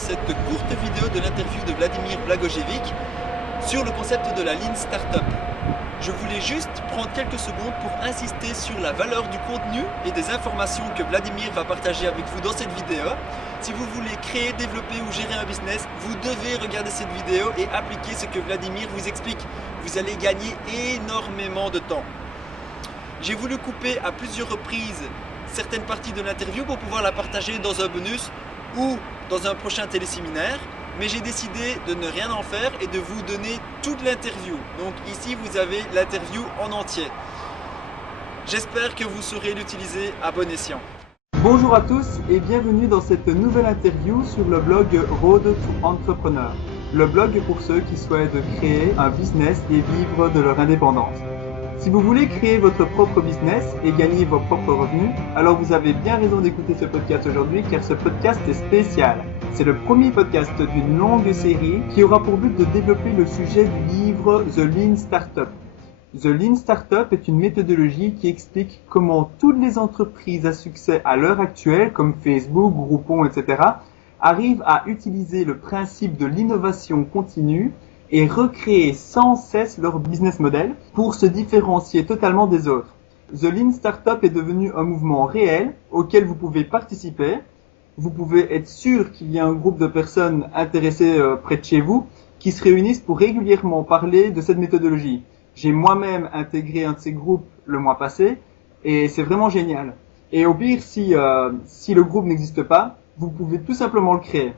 cette courte vidéo de l'interview de Vladimir Blagojevic sur le concept de la Lean Startup. Je voulais juste prendre quelques secondes pour insister sur la valeur du contenu et des informations que Vladimir va partager avec vous dans cette vidéo. Si vous voulez créer, développer ou gérer un business, vous devez regarder cette vidéo et appliquer ce que Vladimir vous explique. Vous allez gagner énormément de temps. J'ai voulu couper à plusieurs reprises certaines parties de l'interview pour pouvoir la partager dans un bonus ou dans un prochain téléséminaire, mais j'ai décidé de ne rien en faire et de vous donner toute l'interview. Donc ici vous avez l'interview en entier. J'espère que vous saurez l'utiliser à bon escient. Bonjour à tous et bienvenue dans cette nouvelle interview sur le blog Road to Entrepreneur. Le blog pour ceux qui souhaitent créer un business et vivre de leur indépendance. Si vous voulez créer votre propre business et gagner vos propres revenus, alors vous avez bien raison d'écouter ce podcast aujourd'hui car ce podcast est spécial. C'est le premier podcast d'une longue série qui aura pour but de développer le sujet du livre The Lean Startup. The Lean Startup est une méthodologie qui explique comment toutes les entreprises à succès à l'heure actuelle, comme Facebook, Groupon, etc., arrivent à utiliser le principe de l'innovation continue et recréer sans cesse leur business model pour se différencier totalement des autres. The Lean Startup est devenu un mouvement réel auquel vous pouvez participer. Vous pouvez être sûr qu'il y a un groupe de personnes intéressées près de chez vous qui se réunissent pour régulièrement parler de cette méthodologie. J'ai moi-même intégré un de ces groupes le mois passé et c'est vraiment génial. Et au pire, si le groupe n'existe pas, vous pouvez tout simplement le créer.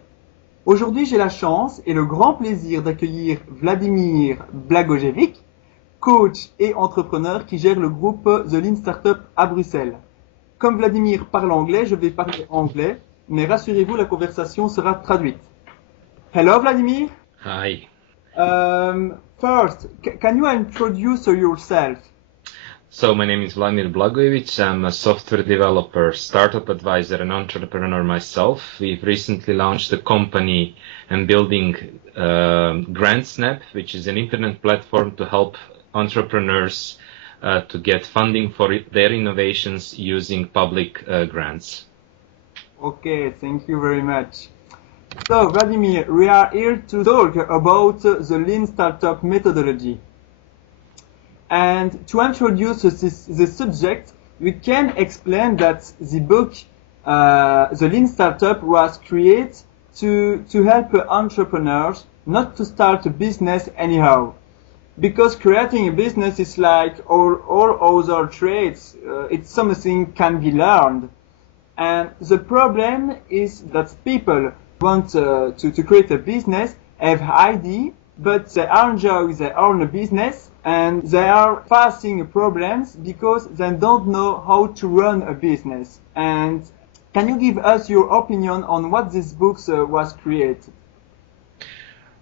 Aujourd'hui, j'ai la chance et le grand plaisir d'accueillir Vladimir Blagojevic, coach et entrepreneur qui gère le groupe The Lean Startup à Bruxelles. Comme Vladimir parle anglais, je vais parler anglais, mais rassurez-vous, la conversation sera traduite. Hello, Vladimir. Hi. First, can you introduce yourself? So my name is Vladimir Blagojevic. I'm a software developer, startup advisor, and entrepreneur myself. We've recently launched a company and building GrantSnap, which is an internet platform to help entrepreneurs to get funding for their innovations using public grants. Okay, thank you very much. So, Vladimir, we are here to talk about the Lean Startup methodology. And to introduce this subject, we can explain that the book, The Lean Startup, was created to help entrepreneurs not to start a business anyhow. Because creating a business is like all other trades, it's something can be learned. And the problem is that people want to create a business, have idea, but they enjoy their own business and they are facing problems because they don't know how to run a business. And can you give us your opinion on what this book was created?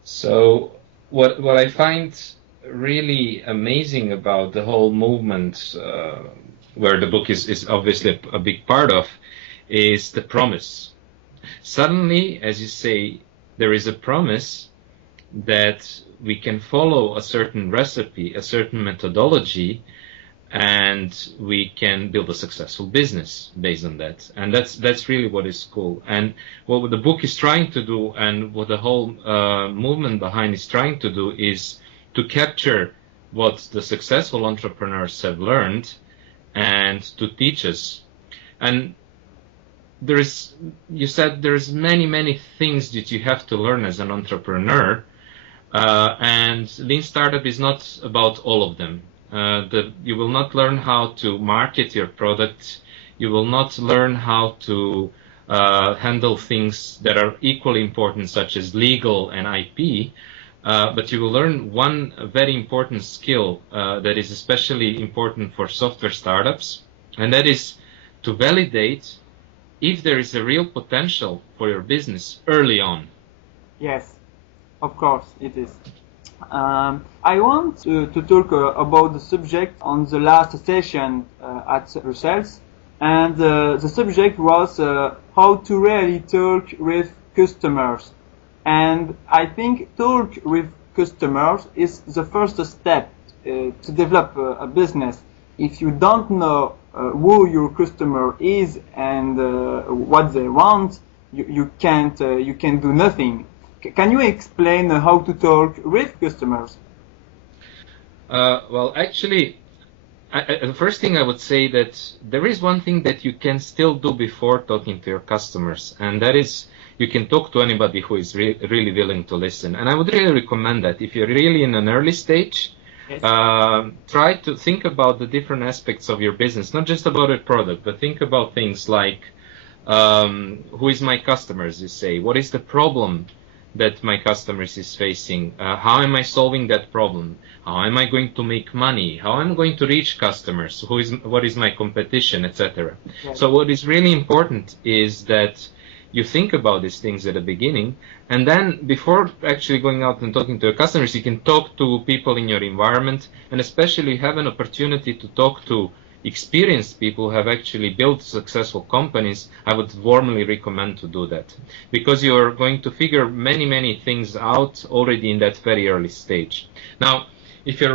So what I find really amazing about the whole movement, where the book is obviously a big part of, is the promise. Suddenly, as you say, there is a promise that we can follow a certain recipe, a certain methodology, and we can build a successful business based on that. And that's really what is cool. And what the book is trying to do, and what the whole movement behind is trying to do, is to capture what the successful entrepreneurs have learned and to teach us. And you said there's many things that you have to learn as an entrepreneur. And Lean Startup is not about all of them. You will not learn how to market your product. You will not learn how to handle things that are equally important, such as legal and IP. But you will learn one very important skill that is especially important for software startups, and that is to validate if there is a real potential for your business early on. Yes. Of course, it is. I want to talk about the subject on the last session at Brussels, and the subject was how to really talk with customers. And I think talk with customers is the first step to develop a business. If you don't know who your customer is and what they want, you can do nothing. Can you explain how to talk with customers? Well, actually, the first thing I would say that there is one thing that you can still do before talking to your customers, and that is you can talk to anybody who is really willing to listen. And I would really recommend that if you're really in an early stage, Yes. Try to think about the different aspects of your business, not just about a product, but think about things like who is my customer, as you say, what is the problem that my customers is facing, how am I solving that problem, how am I going to make money, how am I going to reach customers, what is my competition, etc. Yes. So what is really important is that you think about these things at the beginning, and then before actually going out and talking to your customers, you can talk to people in your environment, and especially have an opportunity to talk to experienced people who have actually built successful companies. I would warmly recommend to do that, because you're going to figure many things out already in that very early stage. Now, if you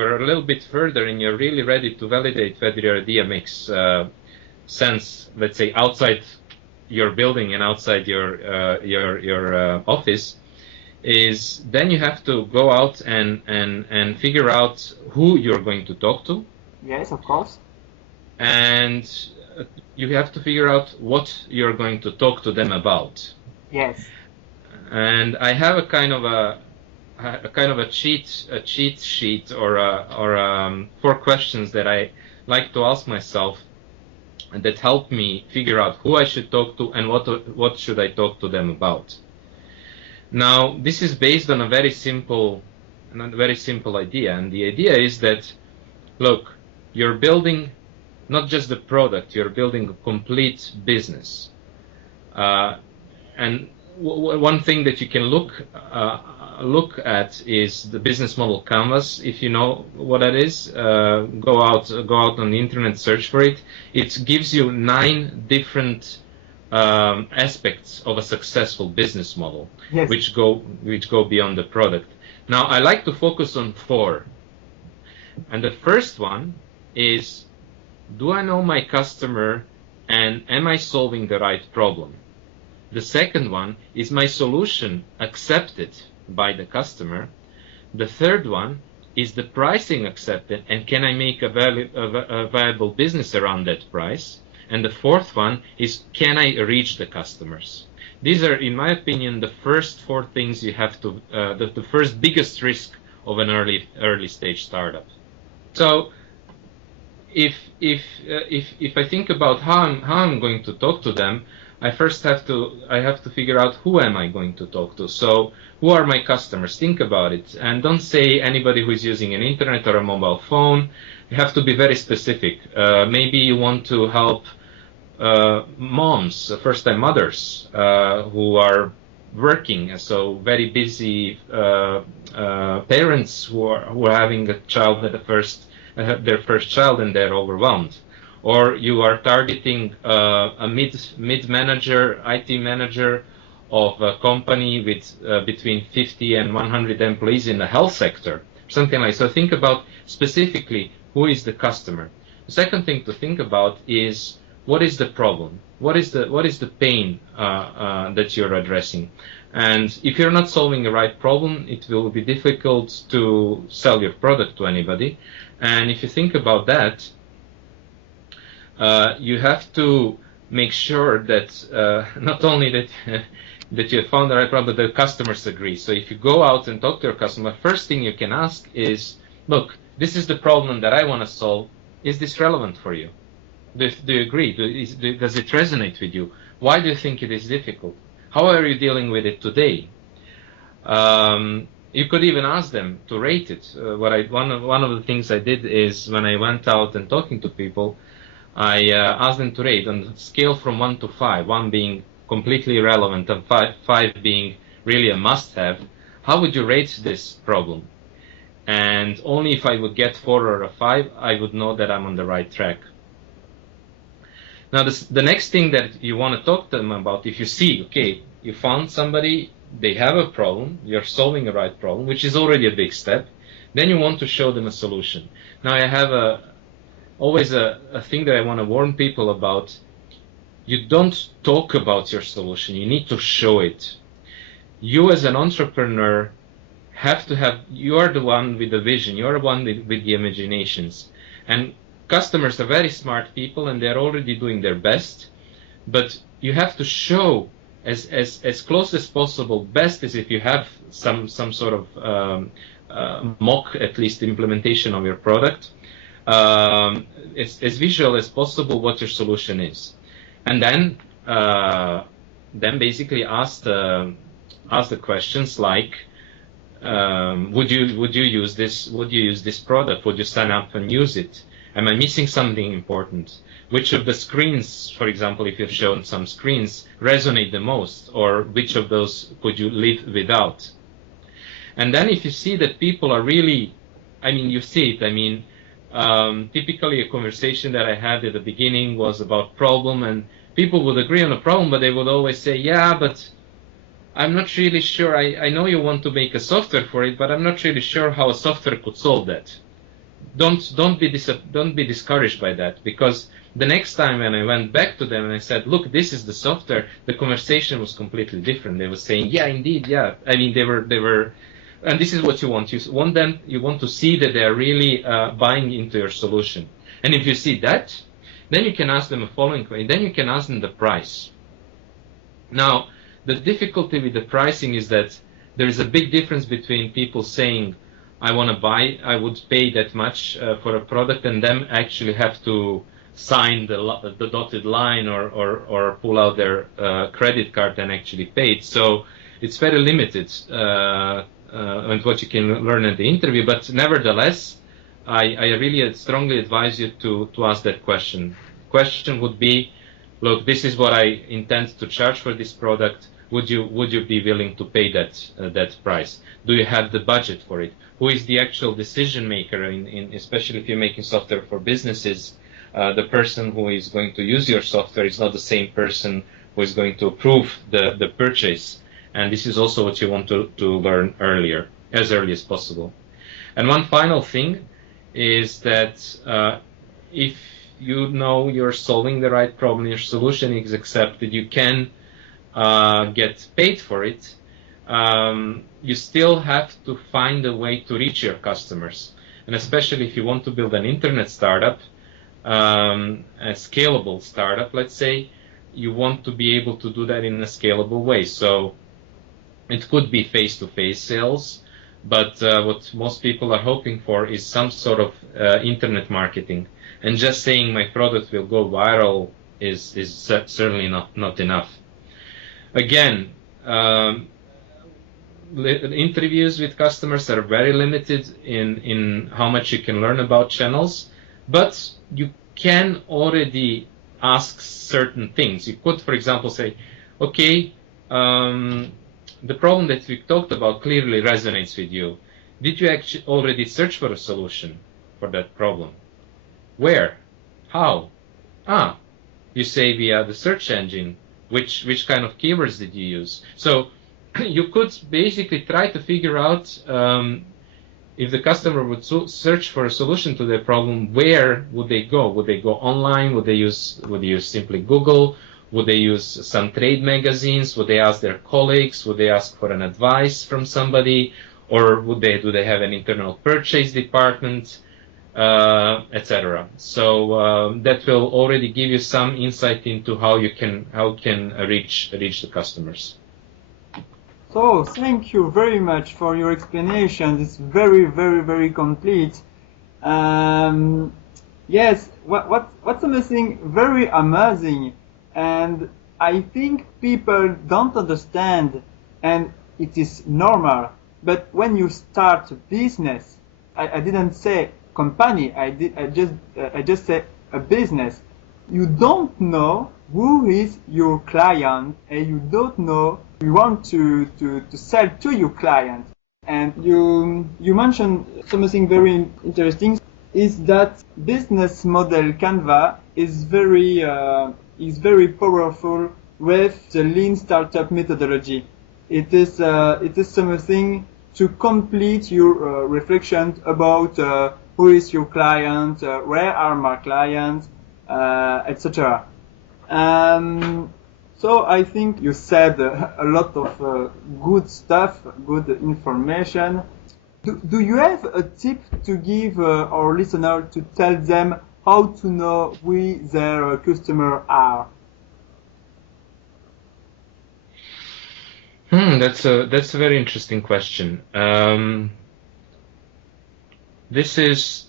are a little bit further and you're really ready to validate whether your idea makes sense, let's say outside your building and outside your office, is then you have to go out and figure out who you're going to talk to. Yes, of course. And you have to figure out what you're going to talk to them about. Yes. And I have a kind of a cheat sheet or 4 questions that I like to ask myself, and that help me figure out who I should talk to and what should I talk to them about. Now, this is based on a very simple idea, and the idea is that, look, you're building not just the product, you're building a complete business. And one thing that you can look at is the business model canvas. If you know what that is, go out on the internet, search for it. It gives you 9 different aspects of a successful business model. Yes. which go beyond the product. Now, I like to focus on 4. And the first one is, do I know my customer and am I solving the right problem? The second one is, my solution accepted by the customer. The third one is, the pricing accepted and can I make a viable business around that price? And the fourth one is, can I reach the customers? These are, in my opinion, the first 4 things you have to, the first biggest risk of an early stage startup. So if I think about how I'm going to talk to them, I have to figure out who am I going to talk to. So who are my customers? Think about it, and don't say anybody who is using an internet or a mobile phone. You have to be very specific. Maybe you want to help moms, first-time mothers who are working, so very busy parents who are having a child at their first child and they're overwhelmed. Or you are targeting a mid manager, IT manager of a company with between 50 and 100 employees in the health sector, something like. So think about specifically who is the customer. The second thing to think about is, what is the problem? What is the pain that you're addressing? And if you're not solving the right problem, it will be difficult to sell your product to anybody. And if you think about that, you have to make sure that not only that you have found the right problem, but the customers agree. So if you go out and talk to your customer, first thing you can ask is, look, this is the problem that I want to solve. Is this relevant for you? Do you agree? Does it resonate with you? Why do you think it is difficult? How are you dealing with it today? You could even ask them to rate it. One of the things I did is, when I went out and talking to people, I asked them to rate on a scale from 1 to 5, 1 being completely irrelevant and 5 being really a must-have. How would you rate this problem? And only if I would get 4 or a 5, I would know that I'm on the right track. Now, the next thing that you want to talk to them about, if you see, okay, you found somebody, they have a problem, you're solving a right problem, which is already a big step, then you want to show them a solution. Now, I have always a thing that I want to warn people about. you don't talk about your solution, you need to show it. You as an entrepreneur you are the one with the vision, you are the one with the imaginations. And customers are very smart people and they're already doing their best, but you have to show as close as possible. Best is if you have some sort of mock, at least, implementation of your product, as visual as possible what your solution is, and then basically ask the questions like, would you use this product? Would you sign up and use it? Am I missing something important? Which of the screens, for example, if you've shown some screens, resonate the most, or which of those could you live without? And then if you see that people are really, you see it, typically a conversation that I had at the beginning was about problem, and people would agree on a problem, but they would always say, yeah, but I'm not really sure, I know you want to make a software for it, but I'm not really sure how a software could solve that. Don't be discouraged by that, because the next time when I went back to them and I said, look, this is the software, the conversation was completely different. They were saying, yeah, indeed, yeah. They were, and this is what you want. You want to see that they are really buying into your solution. And if you see that, then you can ask them a following question. Then you can ask them the price. Now, the difficulty with the pricing is that there is a big difference between people saying, I want to buy, I would pay that much for a product, and them actually have to sign the dotted line or pull out their credit card and actually pay it. So it's very limited and what you can learn at the interview. But nevertheless, I really strongly advise you to ask that question. Question would be, look, this is what I intend to charge for this product. Would you be willing to pay that price? Do you have the budget for it? Who is the actual decision maker especially if you're making software for businesses? The person who is going to use your software is not the same person who is going to approve the purchase. And this is also what you want to learn as early as possible. And one final thing is that if you know you're solving the right problem, your solution is accepted, you can get paid for it, you still have to find a way to reach your customers. And especially if you want to build an internet startup, a scalable startup, let's say, you want to be able to do that in a scalable way. So it could be face-to-face sales, but what most people are hoping for is some sort of internet marketing. And just saying my product will go viral is certainly not enough. Again, interviews with customers are very limited in how much you can learn about channels, but you can already ask certain things. You could, for example, say, okay, the problem that we talked about clearly resonates with you. Did you actually already search for a solution for that problem? Where? How? You say via the search engine. Which kind of keywords did you use? So you could basically try to figure out if the customer would search for a solution to their problem, where would they go? Would they go online? Would they use simply Google? Would they use some trade magazines? Would they ask their colleagues? Would they ask for an advice from somebody? Or do they have an internal purchase department, etc.? So that will already give you some insight into how you can reach the customers. So thank you very much for your explanation. It's very, very, very complete. Yes, what's amazing, very amazing. And I think people don't understand, and it is normal. But when you start a business, I didn't say company, I just say a business. You don't know who is your client, and you don't know you want to sell to your client. And you mentioned something very interesting, is that business model Canva is very powerful with the lean startup methodology. It is something to complete your reflection about who is your client, where are my clients, etc. So I think you said a lot of good stuff, good information. Do you have a tip to give our listener to tell them how to know who their customer are? That's a very interesting question. This is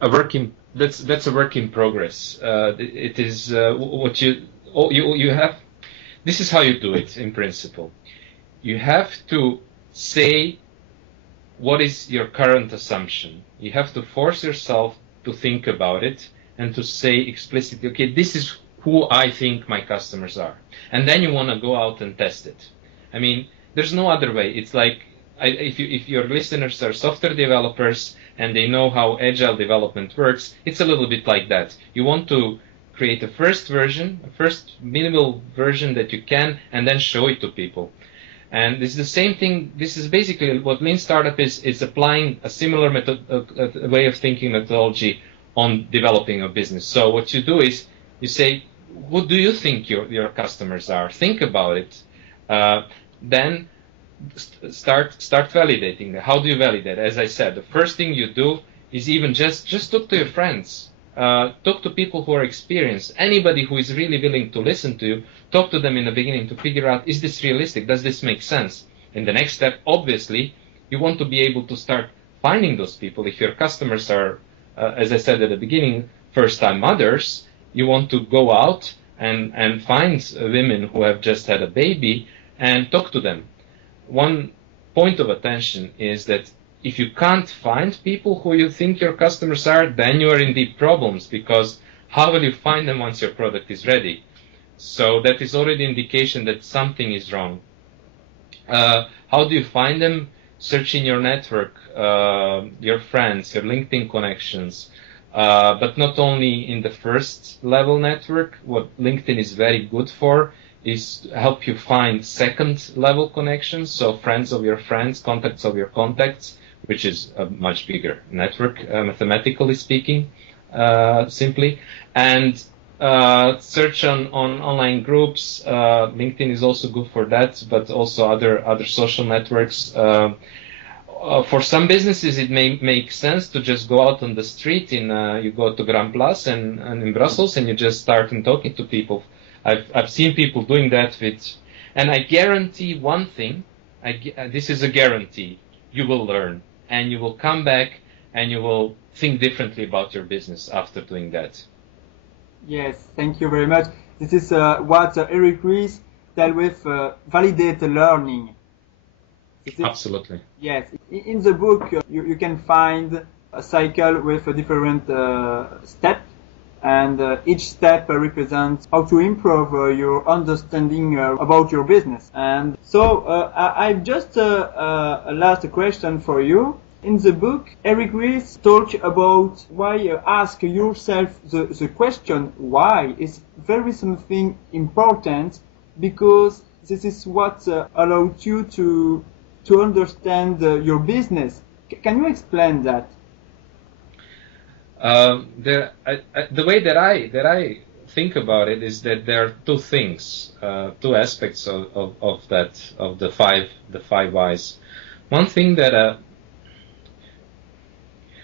a work in that's a work in progress. It is what you have. This is how you do it in principle. You have to say what is your current assumption. You have to force yourself to think about it and to say explicitly, okay, this is who I think my customers are. And then you want to go out and test it. I mean, there's no other way. It's like if your listeners are software developers and they know how agile development works, it's a little bit like that. You want to create a first version, a first minimal version that you can, and then show it to people. And this is the same thing. This is basically what Lean Startup is. It's applying a similar way of thinking methodology on developing a business. So what you do is you say, who do you think your customers are? Think about it. Then start validating them. How do you validate? As I said, the first thing you do is even just talk to your friends. Talk to people who are experienced. Anybody who is really willing to listen to you, talk to them in the beginning to figure out, is this realistic? Does this make sense? And the next step, obviously, you want to be able to start finding those people. If your customers are, as I said at the beginning, first-time mothers, you want to go out and find women who have just had a baby and talk to them. One point of attention is that if you can't find people who you think your customers are, then you are in deep problems, because how will you find them once your product is ready? So that is already indication that something is wrong. How do you find them? Search in your network, your friends, your LinkedIn connections, but not only in the first level network. What LinkedIn is very good for is to help you find second level connections, so friends of your friends, contacts of your contacts, which is a much bigger network, mathematically speaking, simply. And search on online groups. LinkedIn is also good for that, but also other social networks. For some businesses, it may make sense to just go out on the street. You go to Grand Place and in Brussels, and you just start talking to people. I've seen people doing that and I guarantee one thing. This is a guarantee: you will learn, and you will come back, and you will think differently about your business after doing that. Yes, thank you very much. This is what Eric Ries dealt with validate learning. Absolutely. Yes. In the book, you can find a cycle with a different step, and each step represents how to improve your understanding about your business. And so I've just a last question for you. In the book, Eric Ries talks about why ask yourself the question why is very something important, because this is what allows you to understand your business. Can you explain that? The way that I think about it is that there are two things, two aspects of the five whys. One thing that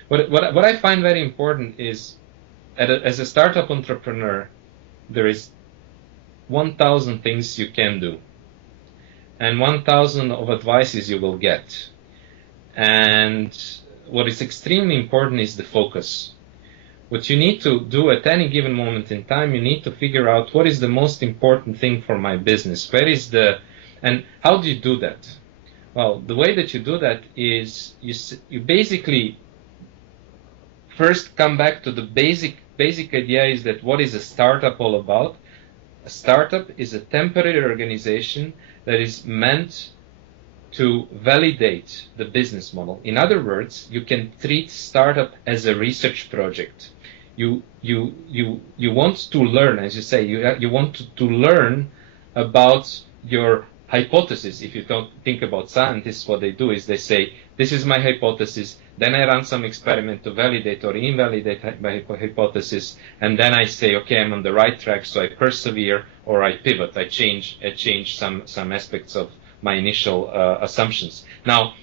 what I find very important is, as a startup entrepreneur, there is 1,000 things you can do, and 1,000 of advices you will get. And what is extremely important is the focus. What you need to do at any given moment in time, you need to figure out what is the most important thing for my business. And how do you do that? Well, the way that you do that is you basically first come back to the basic idea is that what is a startup all about? A startup is a temporary organization that is meant to validate the business model. In other words, you can treat startup as a research project. You want to learn, as you say, you want to learn about your hypothesis. If you don't think about scientists, what they do is they say, this is my hypothesis, then I run some experiment to validate or invalidate my hypothesis, and then I say, okay, I'm on the right track, so I persevere or I pivot, I change some aspects of my initial assumptions. Now,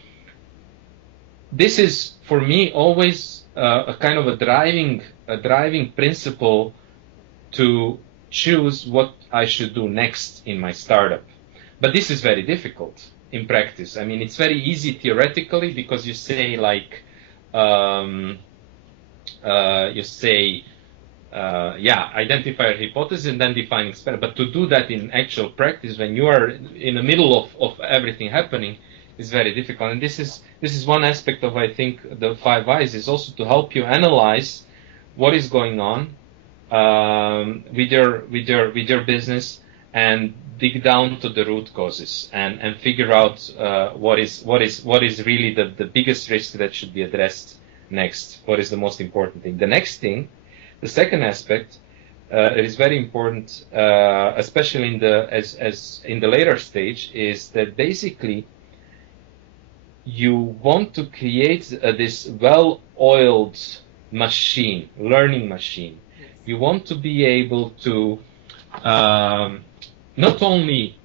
this is for me always a kind of a driving principle to choose what I should do next in my startup. But this is very difficult in practice. I mean, it's very easy theoretically because you say like, identify a hypothesis and then define experiment. But to do that in actual practice, when you are in the middle of everything happening, is very difficult. And this is one aspect of, I think, the 5 Whys is also to help you analyze what is going on with your business and dig down to the root causes and figure out what is really the biggest risk that should be addressed next. What is the most important thing? The next thing, the second aspect, it is very important, especially in the later stage, is that basically you want to create this well-oiled machine, learning machine. You want to be able to not only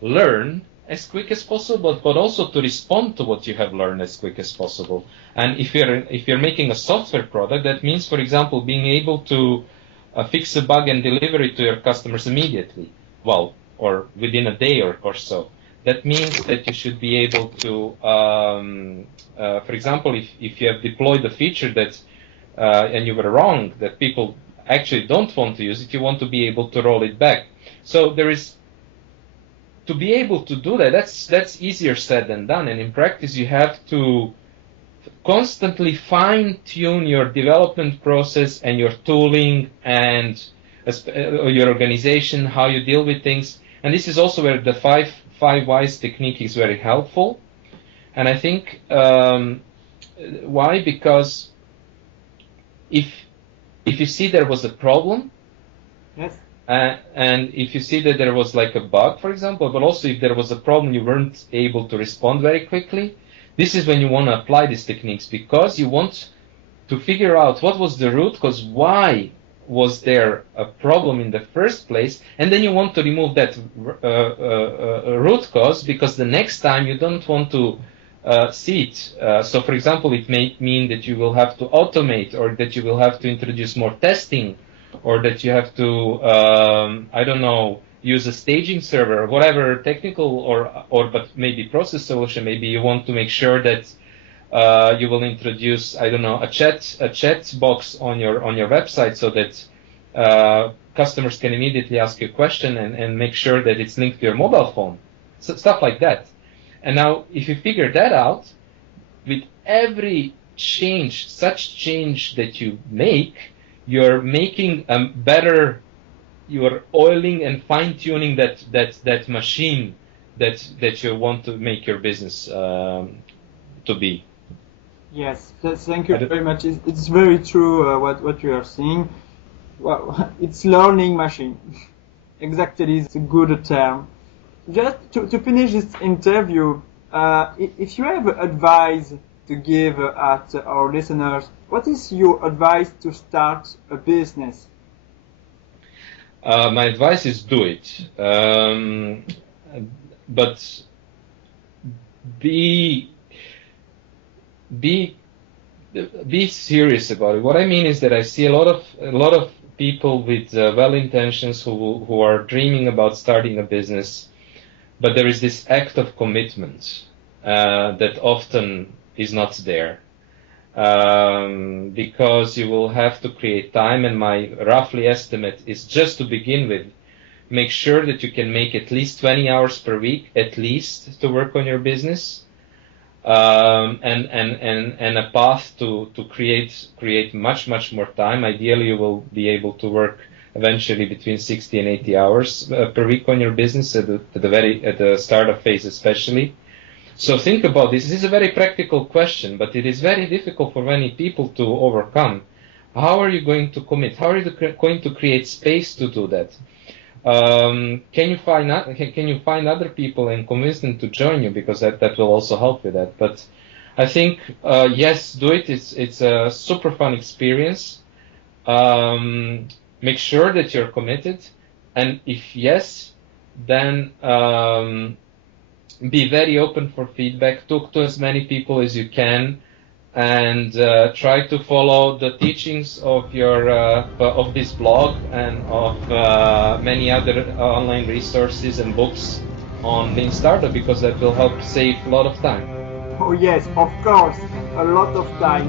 learn as quick as possible, but also to respond to what you have learned as quick as possible. And if you're making a software product, that means, for example, being able to fix a bug and deliver it to your customers immediately, or within a day or so. That means that you should be able to, for example, if you have deployed a feature that and you were wrong, that people actually don't want to use it, you want to be able to roll it back. So there is, to be able to do that, that's easier said than done. And in practice, you have to constantly fine-tune your development process and your tooling and your organization, how you deal with things. And this is also where the 5 Whys technique is very helpful. And I think why? Because if you see there was a problem, yes. And if you see that there was like a bug, for example, but also if there was a problem you weren't able to respond very quickly, this is when you want to apply these techniques, because you want to figure out what was the root cause, why was there a problem in the first place, and then you want to remove that root cause, because the next time you don't want to see it. So, for example, it may mean that you will have to automate, or that you will have to introduce more testing, or that you have to, I don't know, use a staging server, or whatever technical or but maybe process solution. Maybe you want to make sure that you will introduce, I don't know, a chat box on your website, so that customers can immediately ask you a question and make sure that it's linked to your mobile phone, so, stuff like that. And now, if you figure that out, with every change, such change that you make, you're making better, you're oiling and fine-tuning that machine that you want to make your business to be. Yes, thank you very much. It's very true what you are saying. Well, it's learning machine. Exactly, it's a good term. Just to finish this interview, if you have advice to give at our listeners, what is your advice to start a business? My advice is do it, but be serious about it. What I mean is that I see a lot of people with well intentions who are dreaming about starting a business, but there is this act of commitment that often is not there. Because you will have to create time, and my roughly estimate is, just to begin with, make sure that you can make at least 20 hours per week, at least, to work on your business, and a path to create much more time. Ideally, you will be able to work eventually between 60 and 80 hours per week on your business at the startup phase, especially. So think about this. This is a very practical question, but it is very difficult for many people to overcome. How are you going to commit? How are you going to create space to do that? Can you find other people and convince them to join you, because that will also help with that. But I think yes, do it. It's a super fun experience. Make sure that you're committed, and if yes, then be very open for feedback. Talk to as many people as you can, and try to follow the teachings of your of this blog and of many other online resources and books on Lean Startup, because that will help save a lot of time. Oh yes, of course, a lot of time.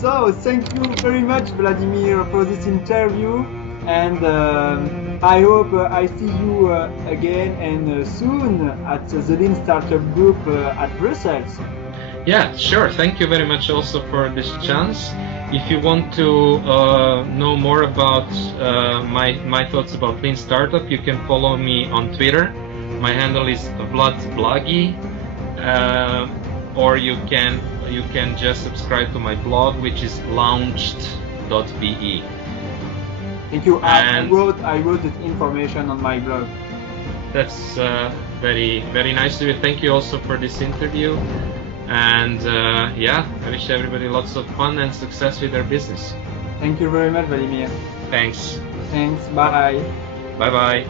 So, thank you very much, Vladimir, for this interview, and I hope I see you again and soon at the Lean Startup Group at Brussels. Yeah, sure. Thank you very much also for this chance. If you want to know more about my thoughts about Lean Startup, you can follow me on Twitter. My handle is Vlad Blagi, or you can just subscribe to my blog, which is launched.be. Thank you. I wrote the information on my blog. That's very, very nice of you. Thank you also for this interview. And yeah, I wish everybody lots of fun and success with their business. Thank you very much, Vladimir. Thanks. Thanks. Bye. Bye-bye.